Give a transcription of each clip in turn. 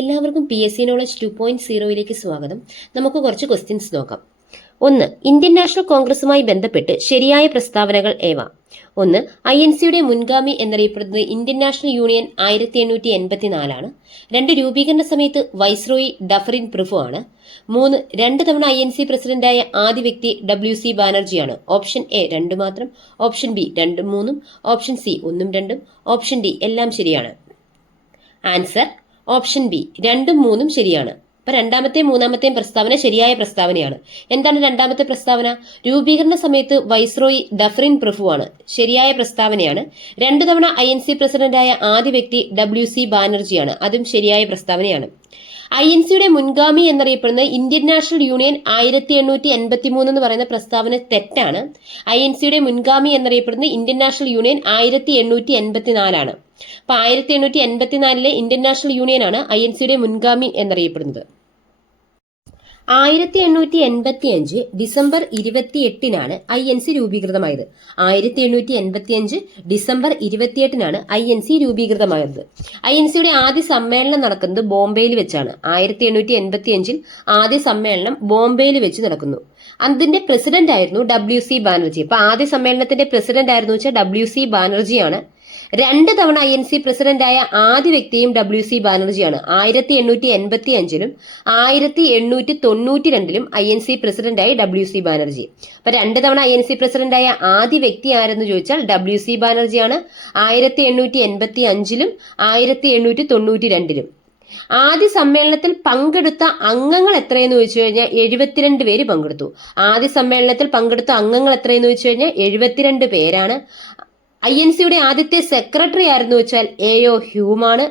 എല്ലാവർക്കും PSC knowledge 2.0 സ്വാഗതം. നമുക്ക് കുറച്ച് ക്വസ്റ്റ്യൻസ് നോക്കാം. 1. ഇന്ത്യൻ നാഷണൽ കോൺഗ്രസുമായി ബന്ധപ്പെട്ട് ശരിയായ പ്രസ്താവനകൾ ഏവ? 1. INCയുടെ മുൻഗാമി എന്നറിയപ്പെടുന്നത് ഇന്ത്യൻ നാഷണൽ യൂണിയൻ 1884 ആണ്. 2. രൂപീകരണ സമയത്ത് വൈസ്രോയി ഡഫറിൻ പ്രഭു ആണ്. 3. 2 തവണ INC പ്രസിഡന്റായ ആദ്യ വ്യക്തി WC ബാനർജിയാണ്. ഓപ്ഷൻ എ 2 മാത്രം, option B 2 3, option C 1 2, option D എല്ലാം ശരിയാണ്. ആൻസർ ഓപ്ഷൻ ബി 2 3 ശരിയാണ്. അപ്പൊ രണ്ടാമത്തെയും മൂന്നാമത്തെയും പ്രസ്താവന ശരിയായ പ്രസ്താവനയാണ്. എന്താണ് രണ്ടാമത്തെ പ്രസ്താവന? രൂപീകരണ സമയത്ത് വൈസ്രോയി ഡഫറിൻ പ്രഭുവാണ്. ശരിയായ പ്രസ്താവനയാണ്. 2 തവണ INC പ്രസിഡന്റായ ആദ്യ വ്യക്തി WC ബാനർജിയാണ്. അതും ശരിയായ പ്രസ്താവനയാണ്. INCയുടെ മുൻഗാമി എന്നറിയപ്പെടുന്ന ഇന്ത്യൻ നാഷണൽ യൂണിയൻ 1883 എന്ന് പറയുന്ന പ്രസ്താവന തെറ്റാണ്. INCയുടെ മുൻഗാമി എന്നറിയപ്പെടുന്ന ഇന്ത്യൻ നാഷണൽ യൂണിയൻ 1884 ആണ്. അപ്പൊ 1884 ഇന്ത്യൻ നാഷണൽ യൂണിയൻ ആണ് INCയുടെ മുൻഗാമി എന്നറിയപ്പെടുന്നത്. 1885 ഡിസംബർ 28-നാണ് INC രൂപീകൃതമായത്. 1885 ഡിസംബർ 28-നാണ് INC രൂപീകൃതമായത്. INCയുടെ ആദ്യ സമ്മേളനം നടക്കുന്നത് ബോംബെയിൽ വെച്ചാണ്. 1885 ആദ്യ സമ്മേളനം ബോംബെയിൽ വെച്ച് നടക്കുന്നു. അതിന്റെ പ്രസിഡന്റ് ആയിരുന്നു WC ബാനർജി. അപ്പൊ ആദ്യ സമ്മേളനത്തിന്റെ പ്രസിഡന്റ് ആയിരുന്നു വെച്ചാൽ WC ബാനർജിയാണ്. 2 തവണ INC പ്രസിഡന്റായ ആദ്യ വ്യക്തിയും WC ബാനർജിയാണ്. 1885-ലും 1892-ലും INC പ്രസിഡന്റായി WC ബാനർജി. അപ്പൊ 2 തവണ INC പ്രസിഡന്റായ ആദ്യ വ്യക്തി ആരെന്ന് ചോദിച്ചാൽ WC ബാനർജിയാണ്. 1885-ലും 1892-ലും. ആദ്യ സമ്മേളനത്തിൽ പങ്കെടുത്ത അംഗങ്ങൾ എത്രയെന്ന് ചോദിച്ചു കഴിഞ്ഞാൽ 72 പേര് പങ്കെടുത്തു. ആദ്യ സമ്മേളനത്തിൽ പങ്കെടുത്ത അംഗങ്ങൾ എത്രയെന്ന് ചോദിച്ചു കഴിഞ്ഞാൽ 72 പേരാണ്. INCയുടെ ആദ്യത്തെ സെക്രട്ടറി ആയിരുന്നു വെച്ചാൽ AO ഹ്യൂമാണ്.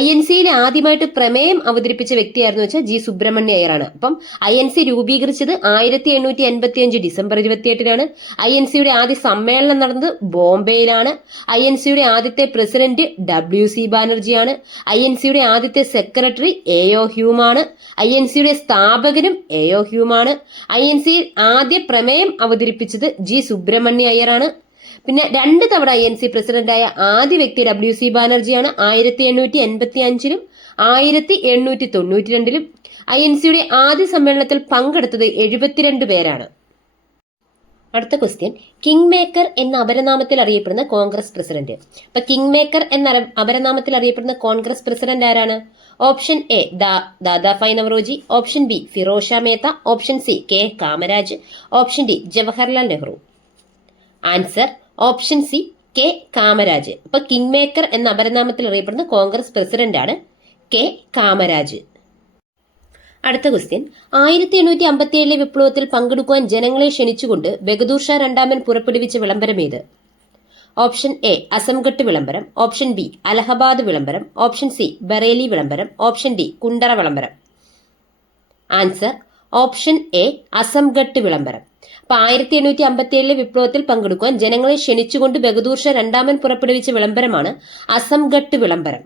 INCയിൽ ആദ്യമായിട്ട് പ്രമേയം അവതരിപ്പിച്ച വ്യക്തിയായിരുന്നു വെച്ചാൽ G സുബ്രഹ്മണ്യ അയ്യറാണ്. അപ്പം INC രൂപീകരിച്ചത് 1885 ഡിസംബർ 28-നാണ്. INCയുടെ ആദ്യ സമ്മേളനം നടന്നത് ബോംബെയിലാണ്. INCയുടെ ആദ്യത്തെ പ്രസിഡന്റ് WC ബാനർജിയാണ്. INCയുടെ ആദ്യത്തെ സെക്രട്ടറി AO ഹ്യൂമാണ്. INCയുടെ സ്ഥാപകനും AO ഹ്യൂമാണ്. INCയിൽ ആദ്യ പ്രമേയം അവതരിപ്പിച്ചത് G സുബ്രഹ്മണ്യ അയ്യറാണ്. പിന്നെ 2 തവണ INC പ്രസിഡന്റായ ആദ്യ വ്യക്തി WC ബാനർജിയാണ്. 1885-ലും 1892-ലും. INCയുടെ ആദ്യ സമ്മേളനത്തിൽ പങ്കെടുത്തത് 72 പേരാണ്. അടുത്ത ക്വസ്റ്റ്യൻ, കിങ് മേക്കർ എന്ന അപരനാമത്തിൽ അറിയപ്പെടുന്ന കോൺഗ്രസ് പ്രസിഡന്റ്. അപ്പൊ കിങ് മേക്കർ എന്ന അപരനാമത്തിൽ അറിയപ്പെടുന്ന കോൺഗ്രസ് പ്രസിഡന്റ് ആരാണ്? Option A Dadabhai Naoroji, option B Firoz Shah Mehta, option C K Kamaraj, option D Jawaharlal Nehru. Answer option C K Kamaraj. അപ്പൊ കിങ് മേക്കർ എന്ന അപരനാമത്തിൽ അറിയപ്പെടുന്ന കോൺഗ്രസ് പ്രസിഡന്റ് ആണ് K കാമരാജ്. അടുത്ത ക്വസ്റ്റ്യൻ, 1857 വിപ്ലവത്തിൽ പങ്കെടുക്കുവാൻ ജനങ്ങളെ ക്ഷണിച്ചുകൊണ്ട് ബഹദൂർ ഷാ രണ്ടാമൻ പുറപ്പെടുവിച്ച വിളംബരം ഏത്? ഓപ്ഷൻ എ അസംഗട്ട് വിളംബരം, ഓപ്ഷൻ ബി അലഹബാദ് വിളംബരം, ഓപ്ഷൻ സി ബറേലി വിളംബരം, ഓപ്ഷൻ ഡി കുണ്ടറ വിളംബരം. ആൻസർ ഓപ്ഷൻ എ അസംഗട്ട് വിളംബരം. അപ്പൊ 1857 വിപ്ലവത്തിൽ പങ്കെടുക്കുവാൻ ജനങ്ങളെ ക്ഷണിച്ചുകൊണ്ട് ബഹദൂർ ഷാ രണ്ടാമൻ പുറപ്പെടുവിച്ച വിളംബരമാണ് അസംഗട്ട് വിളംബരം.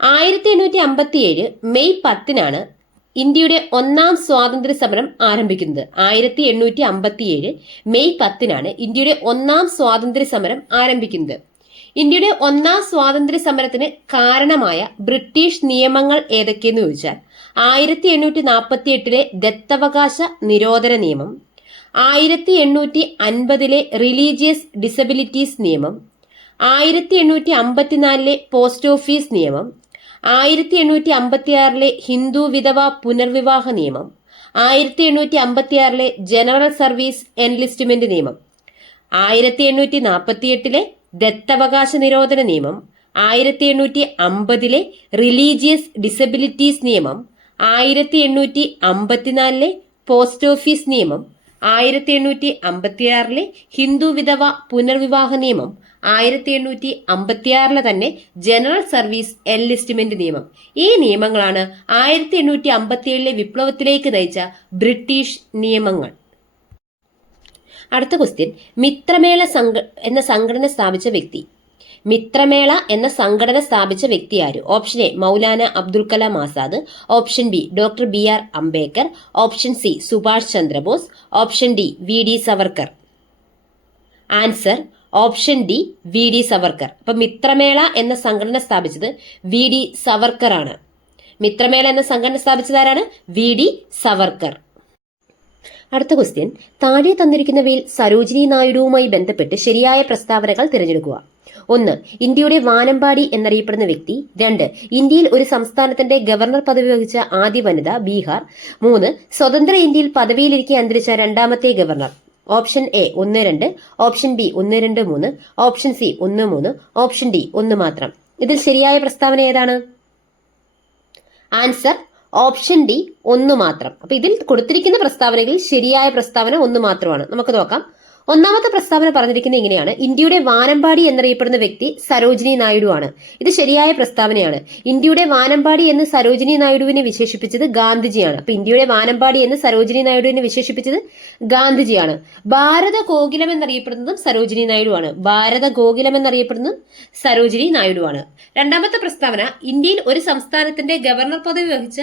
1857 മെയ് 10-നാണ് ഇന്ത്യയുടെ 1ാം സ്വാതന്ത്ര്യ സമരം ആരംഭിക്കുന്നത്. 1857 മെയ് 10-നാണ് ഇന്ത്യയുടെ 1ാം സ്വാതന്ത്ര്യ സമരം ആരംഭിക്കുന്നത്. ഇന്ത്യയുടെ 1ാം സ്വാതന്ത്ര്യ സമരത്തിന് കാരണമായ ബ്രിട്ടീഷ് നിയമങ്ങൾ ഏതൊക്കെയെന്ന് ചോദിച്ചാൽ 1848-ലെ ദത്തവകാശ നിരോധന നിയമം, 1850-ലെ റിലീജിയസ് ഡിസബിലിറ്റീസ് നിയമം, 1854-ലെ പോസ്റ്റ് ഓഫീസ് നിയമം, 1856-ലെ ഹിന്ദു വിധവ പുനർവിവാഹ നിയമം, 1856-ലെ ജനറൽ സർവീസ് എൻലിസ്റ്റ്മെന്റ് നിയമം, 1848-ലെ ദത്തവകാശ നിരോധന നിയമം, 1850-ലെ റിലീജിയസ് ഡിസബിലിറ്റീസ് നിയമം, 1854-ലെ പോസ്റ്റ് ഓഫീസ് നിയമം, 1856-ലെ ഹിന്ദു വിധവ പുനർവിവാഹ നിയമം, 1856-ലെ തന്നെ ജനറൽ സർവീസ് എൻലിസ്റ്റ്മെന്റ് നിയമം. ഈ നിയമങ്ങളാണ് 1857-ലെ വിപ്ലവത്തിലേക്ക് നയിച്ച ബ്രിട്ടീഷ് നിയമങ്ങൾ. അടുത്ത ക്വസ്റ്റ്യൻ, മിത്രമേള എന്ന സംഘടന സ്ഥാപിച്ച വ്യക്തി. മിത്രമേള എന്ന സംഘടന സ്ഥാപിച്ച വ്യക്തി ആര്? Option A Maulana Abdul Kalam Azad, option B doctor BR Ambedkar, option C Subhash Chandrabose, option D VD Savarkar. Answer option D V D Savarkar. അപ്പൊ മിത്രമേള എന്ന സംഘടന സ്ഥാപിച്ചത് വി ഡി സവർക്കർ ആണ്. മിത്രമേള എന്ന സംഘടന സ്ഥാപിച്ചത് ആരാണ്? V D Savarkar. അടുത്ത ക്വസ്റ്റ്യൻ, താഴെ തന്നിരിക്കുന്നവയിൽ സരോജിനി നായിഡുവുമായി ബന്ധപ്പെട്ട് ശരിയായ പ്രസ്താവനകൾ തിരഞ്ഞെടുക്കുക. 1. ഇന്ത്യയുടെ വാനമ്പാടി എന്നറിയപ്പെടുന്ന വ്യക്തി. 2. ഇന്ത്യയിൽ ഒരു സംസ്ഥാനത്തിന്റെ ഗവർണർ പദവി വഹിച്ച ആദ്യ വനിത ബീഹാർ. 3. സ്വതന്ത്ര ഇന്ത്യയിൽ പദവിയിലിരിക്കെ അന്തരിച്ച രണ്ടാമത്തെ governor. Option A 1, 2, option B 1, 2, 3, option C 1, 3, option D 1 മാത്രം. ഇതിൽ ശരിയായ പ്രസ്താവന ഏതാണ്? ആൻസർ ഓപ്ഷൻ ഡി 1 മാത്രം. അപ്പൊ ഇതിൽ കൊടുത്തിരിക്കുന്ന പ്രസ്താവനകളിൽ ശരിയായ പ്രസ്താവന 1 മാത്രമാണ്. നമുക്ക് നോക്കാം. ഒന്നാമത്തെ പ്രസ്താവന പറഞ്ഞിരിക്കുന്നത് ഇങ്ങനെയാണ്: ഇന്ത്യയുടെ വാനമ്പാടി എന്നറിയപ്പെടുന്ന വ്യക്തി സരോജിനി നായിഡു ആണ്. ഇത് ശരിയായ പ്രസ്താവനയാണ്. ഇന്ത്യയുടെ വാനമ്പാടി എന്ന് സരോജിനി നായിഡുവിനെ വിശേഷിപ്പിച്ചത് ഗാന്ധിജിയാണ്. അപ്പൊ ഇന്ത്യയുടെ വാനമ്പാടി എന്ന് സരോജിനി നായിഡുവിനെ വിശേഷിപ്പിച്ചത് ഗാന്ധിജിയാണ്. ഭാരത ഗോകുലം എന്നറിയപ്പെടുന്നതും സരോജിനി നായിഡു ആണ്. ഭാരത ഗോകുലം എന്നറിയപ്പെടുന്നതും സരോജിനി നായിഡു ആണ്. രണ്ടാമത്തെ പ്രസ്താവന: ഇന്ത്യയിൽ ഒരു സംസ്ഥാനത്തിന്റെ ഗവർണർ പദവി വഹിച്ച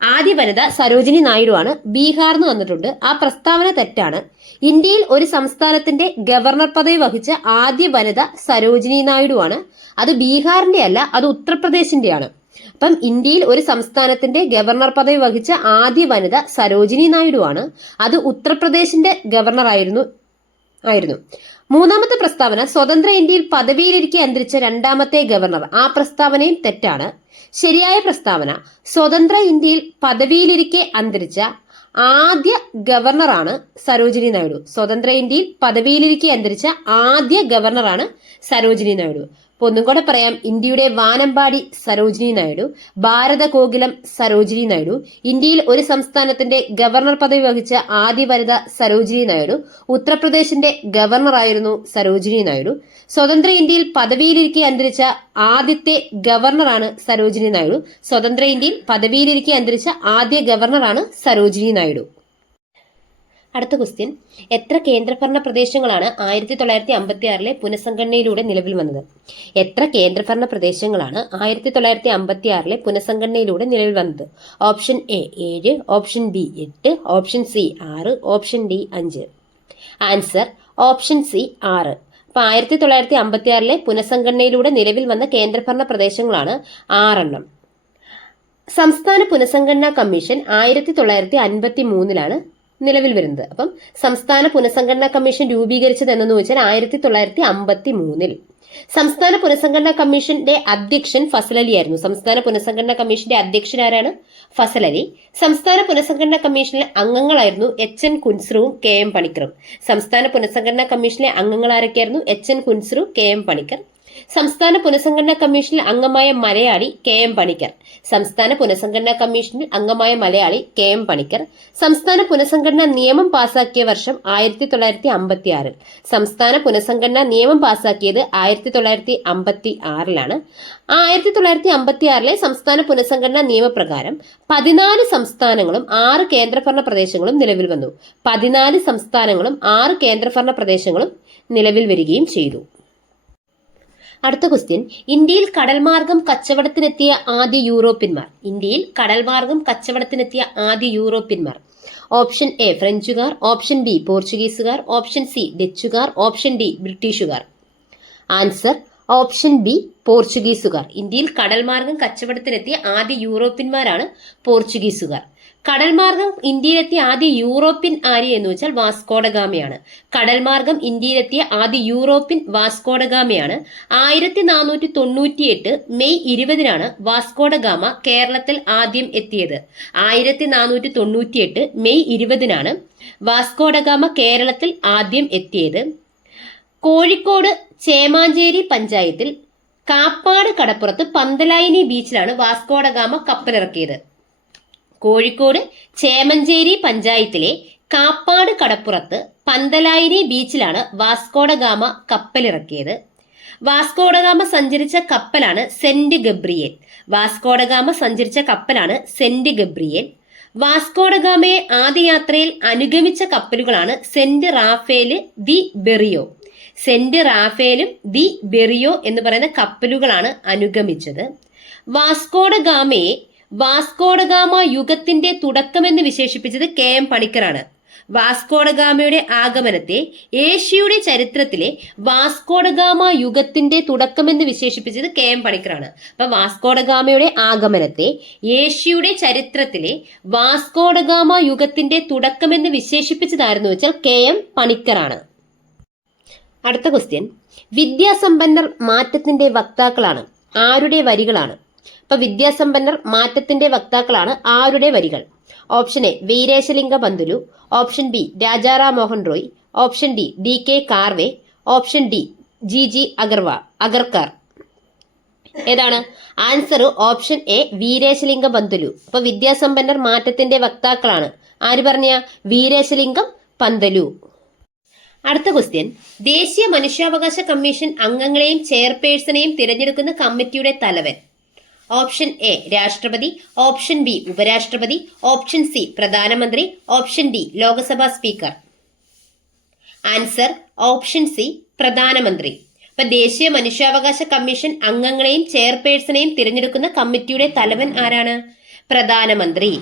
ആദ്യ വനിത സരോജിനി നായിഡു ആണ്. ബീഹാർ എന്ന് വന്നിട്ടുണ്ട്. ആ പ്രസ്താവന തെറ്റാണ്. ഇന്ത്യയിൽ ഒരു സംസ്ഥാനത്തിന്റെ ഗവർണർ പദവി വഹിച്ച ആദ്യ വനിത സരോജിനി നായിഡു ആണ്. അത് ബീഹാറിന്റെ അല്ല, അത് ഉത്തർപ്രദേശിന്റെയാണ്. അപ്പം ഇന്ത്യയിൽ ഒരു സംസ്ഥാനത്തിന്റെ ഗവർണർ പദവി വഹിച്ച ആദ്യ വനിത സരോജിനി നായിഡു ആണ്. അത് ഉത്തർപ്രദേശിന്റെ ഗവർണർ ആയിരുന്നു. മൂന്നാമത്തെ പ്രസ്താവന: സ്വതന്ത്ര ഇന്ത്യയിൽ പദവിയിലിരിക്കെ അന്തരിച്ച രണ്ടാമത്തെ ഗവർണർ. ആ പ്രസ്താവനയും തെറ്റാണ്. ശരിയായ പ്രസ്താവന: സ്വതന്ത്ര ഇന്ത്യയിൽ പദവിയിലിരിക്കെ അന്തരിച്ച ആദ്യ ഗവർണറാണ് സരോജിനി നായിഡു. സ്വതന്ത്ര ഇന്ത്യയിൽ പദവിയിലിരിക്കെ അന്തരിച്ച ആദ്യ ഗവർണറാണ് സരോജിനി നായിഡു. അപ്പൊ ഒന്നും കൂടെ പറയാം: ഇന്ത്യയുടെ വാനമ്പാടി സരോജിനി നായിഡു, ഭാരത ഗോകുലം സരോജിനി നായിഡു, ഇന്ത്യയിൽ ഒരു സംസ്ഥാനത്തിന്റെ ഗവർണർ പദവി വഹിച്ച ആദ്യ വനിത സരോജിനി നായിഡു, ഉത്തർപ്രദേശിന്റെ ഗവർണറായിരുന്നു സരോജിനി നായിഡു, സ്വതന്ത്ര ഇന്ത്യയിൽ പദവിയിലിരിക്കെ അന്തരിച്ച ആദ്യത്തെ ഗവർണറാണ് സരോജിനി നായിഡു. സ്വതന്ത്ര ഇന്ത്യയിൽ പദവിയിലിരിക്കെ അന്തരിച്ച ആദ്യ ഗവർണറാണ് സരോജിനി നായിഡു. അടുത്ത ക്വസ്റ്റ്യൻ, എത്ര കേന്ദ്രഭരണ പ്രദേശങ്ങളാണ് 1956 പുനഃസംഘടനയിലൂടെ നിലവിൽ വന്നത്? എത്ര കേന്ദ്രഭരണ പ്രദേശങ്ങളാണ് 1956 പുനഃസംഘടനയിലൂടെ നിലവിൽ വന്നത്? Option A 7, option B 8, option C 6, option D 5. Answer option C 6. അപ്പൊ 1956 പുനഃസംഘടനയിലൂടെ നിലവിൽ വന്ന കേന്ദ്രഭരണ പ്രദേശങ്ങളാണ് 6 സംസ്ഥാന പുനഃസംഘടനാ കമ്മീഷൻ 1953 നിലവിൽ വരുന്നത്. അപ്പം സംസ്ഥാന പുനഃസംഘടനാ കമ്മീഷൻ രൂപീകരിച്ചത് എന്നു വെച്ചാൽ 1953. സംസ്ഥാന പുനഃസംഘടനാ കമ്മീഷന്റെ അധ്യക്ഷൻ ഫസൽ അലി ആയിരുന്നു. സംസ്ഥാന പുനഃസംഘടനാ കമ്മീഷന്റെ അധ്യക്ഷൻ ആരാണ്? ഫസൽ അലി. സംസ്ഥാന പുനഃസംഘടനാ കമ്മീഷനിലെ അംഗങ്ങളായിരുന്നു HN കുൻസ്രുവും KM പണിക്കറും. സംസ്ഥാന പുനഃസംഘടനാ കമ്മീഷനിലെ അംഗങ്ങൾ ആരൊക്കെയായിരുന്നു? HN Kunzru, KM Panicker. സംസ്ഥാന പുനഃസംഘടനാ കമ്മീഷനിൽ അംഗമായ മലയാളി KM പണിക്കർ. സംസ്ഥാന പുനഃസംഘടനാ കമ്മീഷനിൽ അംഗമായ മലയാളി KM പണിക്കർ. സംസ്ഥാന പുനഃസംഘടനാ നിയമം പാസാക്കിയ വർഷം 1956. സംസ്ഥാന പുനഃസംഘടനാ നിയമം പാസാക്കിയത് 1956. 1956 സംസ്ഥാന പുനഃസംഘടനാ നിയമപ്രകാരം 14 സംസ്ഥാനങ്ങളും 6 കേന്ദ്രഭരണ പ്രദേശങ്ങളും നിലവിൽ വന്നു. 14 സംസ്ഥാനങ്ങളും 6 കേന്ദ്രഭരണ പ്രദേശങ്ങളും നിലവിൽ വരികയും ചെയ്തു. അടുത്ത ക്വസ്റ്റ്യൻ, ഇന്ത്യയിൽ കടൽമാർഗം കച്ചവടത്തിനെത്തിയ ആദ്യ യൂറോപ്യന്മാർ. ഇന്ത്യയിൽ കടൽമാർഗം കച്ചവടത്തിനെത്തിയ ആദ്യ യൂറോപ്യന്മാർ. ഓപ്ഷൻ എ ഫ്രഞ്ചുകാർ, ഓപ്ഷൻ ബി പോർച്ചുഗീസുകാർ, ഓപ്ഷൻ സി ഡച്ചുകാർ, ഓപ്ഷൻ ഡി ബ്രിട്ടീഷുകാർ. ആൻസർ ഓപ്ഷൻ ബി പോർച്ചുഗീസുകാർ. ഇന്ത്യയിൽ കടൽമാർഗം കച്ചവടത്തിനെത്തിയ ആദ്യ യൂറോപ്യന്മാരാണ് പോർച്ചുഗീസുകാർ. കടൽമാർഗം ഇന്ത്യയിലെത്തിയ ആദ്യ യൂറോപ്യൻ ആര് എന്ന് വെച്ചാൽ വാസ്കോഡഗാമയാണ്. കടൽമാർഗം ഇന്ത്യയിലെത്തിയ ആദ്യ യൂറോപ്യൻ വാസ്കോഡഗാമയാണ്. 1498 മെയ് 20 വാസ്കോഡഗാമ കേരളത്തിൽ ആദ്യം എത്തിയത്. 1498 മെയ് 20 വാസ്കോഡഗാമ കേരളത്തിൽ ആദ്യം എത്തിയത്. കോഴിക്കോട് ചേമാഞ്ചേരി പഞ്ചായത്തിൽ കാപ്പാട് കടപ്പുറത്ത് പന്തലായിനി ബീച്ചിലാണ് വാസ്കോഡഗാമ കപ്പലിറക്കിയത്. കോഴിക്കോട് ചേമഞ്ചേരി പഞ്ചായത്തിലെ കാപ്പാട് കടപ്പുറത്ത് പന്തലായിനി ബീച്ചിലാണ് വാസ്കോഡഗാമ കപ്പലിറക്കിയത്. വാസ്കോഡഗാമ സഞ്ചരിച്ച കപ്പലാണ് സെന്റ് ഗബ്രിയേൽ. വാസ്കോഡഗാമ സഞ്ചരിച്ച കപ്പലാണ് സെന്റ് ഗബ്രിയേൽ. വാസ്കോഡഗാമയെ ആദ്യ യാത്രയിൽ അനുഗമിച്ച കപ്പലുകളാണ് saint Raphael, the Berrio. Saint റാഫേലും ദി ബെറിയോ എന്ന് പറയുന്ന കപ്പലുകളാണ് അനുഗമിച്ചത്. വാസ്കോഡഗാമയെ വാസ്കോഡഗാമ യുഗത്തിന്റെ തുടക്കമെന്ന് വിശേഷിപ്പിച്ചത് KM പണിക്കറാണ്. വാസ്കോഡഗാമയുടെ ആഗമനത്തെ ഏഷ്യയുടെ ചരിത്രത്തിലെ വാസ്കോഡഗാമ യുഗത്തിന്റെ തുടക്കമെന്ന് വിശേഷിപ്പിച്ചത് KM പണിക്കറാണ്. അപ്പൊ വാസ്കോഡഗാമയുടെ ആഗമനത്തെ ഏഷ്യയുടെ ചരിത്രത്തിലെ വാസ്കോഡഗാമ യുഗത്തിന്റെ തുടക്കമെന്ന് വിശേഷിപ്പിച്ചതായിരുന്നു വെച്ചാൽ KM പണിക്കറാണ്. അടുത്ത ക്വസ്റ്റ്യൻ, വിദ്യാസമ്പന്നർ മാറ്റത്തിന്റെ വക്താക്കളാണ്, ആരുടെ വരികളാണ്? അപ്പൊ വിദ്യാസമ്പന്നർ മാറ്റത്തിന്റെ വക്താക്കളാണ്, ആരുടെ വരികൾ? Option A Veeresalinga Pantulu, option B Rajaram Mohan Roy, option D DK Karve, option D GG Agarkar. ഏതാണ് answer? Option A Veeresalinga Pantulu. അപ്പൊ വിദ്യാസമ്പന്നർ മാറ്റത്തിന്റെ വക്താക്കളാണ്, ആര് പറഞ്ഞ? വീരേശലിംഗം പന്തലു. അടുത്ത ക്വസ്റ്റ്യൻ, ദേശീയ മനുഷ്യാവകാശ കമ്മീഷൻ അംഗങ്ങളെയും ചെയർപേഴ്സണെയും തിരഞ്ഞെടുക്കുന്ന കമ്മിറ്റിയുടെ തലവൻ? ഓപ്ഷൻ എ രാഷ്ട്രപതി, ഓപ്ഷൻ ബി ഉപരാഷ്ട്രപതി, ഓപ്ഷൻ സി പ്രധാനമന്ത്രി, option D Lok Sabha speaker. Answer option C പ്രധാനമന്ത്രി. അപ്പൊ ദേശീയ മനുഷ്യാവകാശ കമ്മീഷൻ അംഗങ്ങളെയും ചെയർപേഴ്സണെയും തിരഞ്ഞെടുക്കുന്ന കമ്മിറ്റിയുടെ തലവൻ ആരാണ്? പ്രധാനമന്ത്രി.